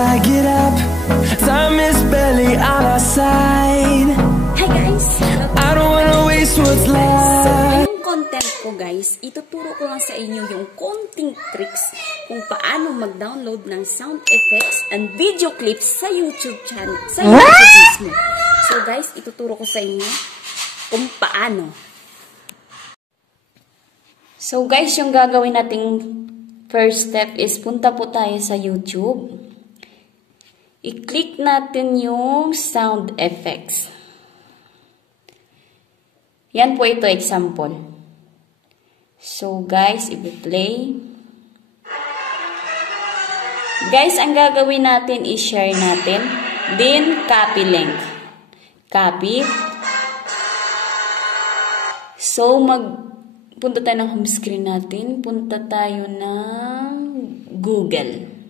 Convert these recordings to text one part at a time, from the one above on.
I get up, time is barely on our side. Hi guys! I don't wanna waste what's left. Yung content ko guys, ituturo ko lang sa inyo yung konting tricks kung paano mag-download ng sound effects and video clips sa YouTube channel, sa YouTube mismo. So guys, ituturo ko sa inyo kung paano. So guys, yung gagawin nating first step is punta po tayo sa YouTube. I-click natin yung sound effects. Yan po ito, example. So guys, i-play. Guys, ang gagawin natin is share natin. Then, copy link. Copy. So, punta tayo ng home screen natin. Punta tayo ng Google.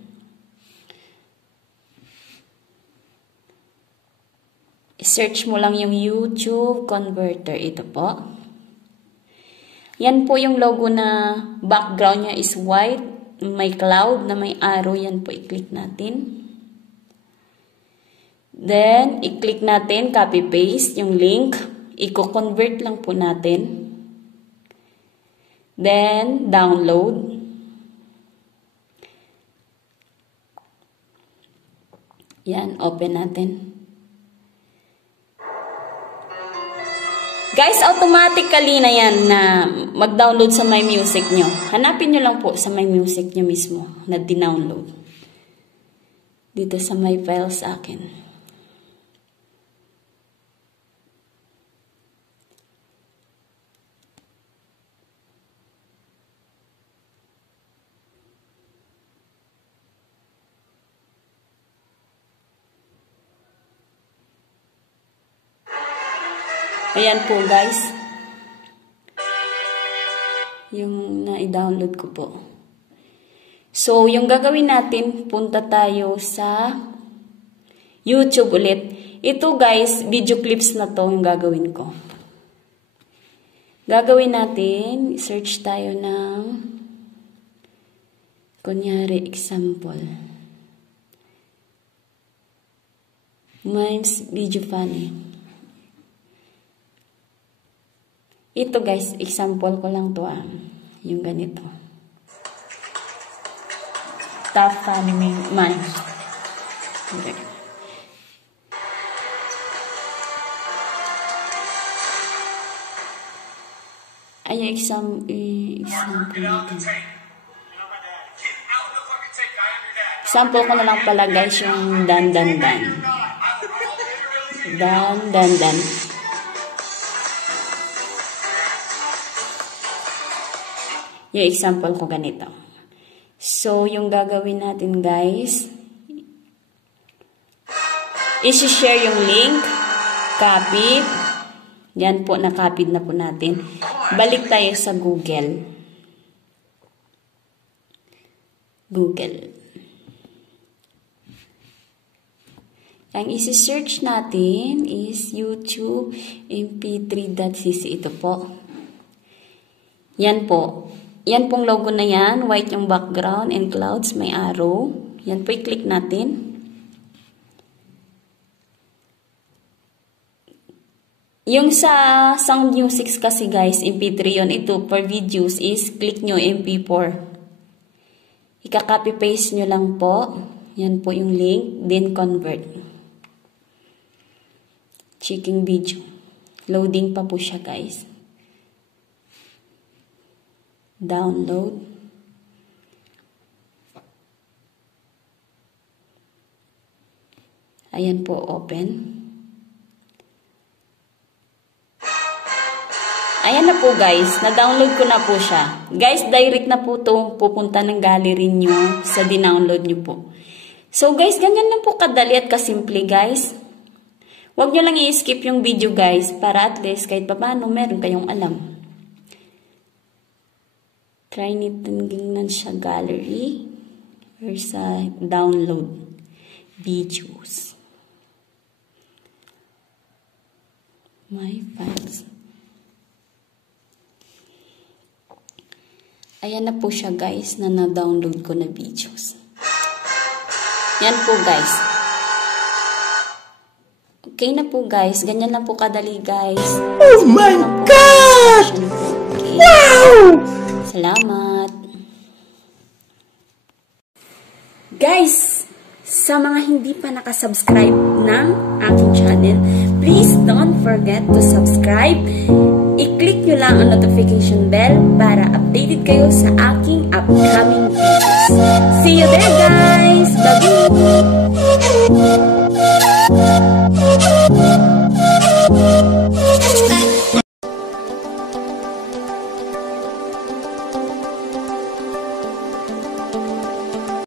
Search mo lang yung YouTube Converter. Ito po. Yan po yung logo na background niya is white. May cloud na may arrow. Yan po, i-click natin. Then, i-click natin, copy-paste yung link. I-convert lang po natin. Then, download. Yan, open natin. Guys, automatically na yan na mag-download sa My Music nyo. Hanapin nyo lang po sa My Music nyo mismo na dinownload. Dito sa My Files akin. Ayan po guys. Yung na-download ko po. So, yung gagawin natin, punta tayo sa YouTube ulit. Ito guys, video clips na to yung gagawin ko. Gagawin natin, search tayo ng kunyari example. Mine's Video Funny. Ito guys, example ko lang to yung ganito. Top Funny Mine. Ay, example natin. Example ko na lang pala guys yung dan. Dan. Yung example ko ganito. So, yung gagawin natin guys, isi-share yung link, copy. Yan po, na-copy na po natin. Balik tayo sa Google. Ang isi-search natin is YouTube mp3.cc. Ito po. Yan po. Yan pong logo na yan. White yung background and clouds. May arrow. Yan po, i-click natin. Yung sa sound music kasi guys, MP3 yun. Ito, for videos is click nyo MP4. Ika-copy-paste nyo lang po. Yan po yung link. Then convert. Checking video. Loading pa po siya guys. Download. Ayan po, open. Ayan na po guys, na-download ko na po siya. Guys, direct na po ito pupunta ng gallery nyo sa dinownload nyo po. So guys, ganyan lang po kadali at kasimple guys. Huwag nyo lang i-skip yung video guys para at least kahit paano meron kayong alam. Try nitingnan siya gallery or sa download videos. My files. Ayan na po siya guys na na-download ko na videos. Yan po guys. Okay na po guys. Ganyan lang po kadali guys. Oh my God! Okay. Wow! Salamat. Guys, sa mga hindi pa nakasubscribe ng aking channel, please don't forget to subscribe. I-click nyo lang ang notification bell para updated kayo sa aking upcoming videos. See you there guys! Bye-bye!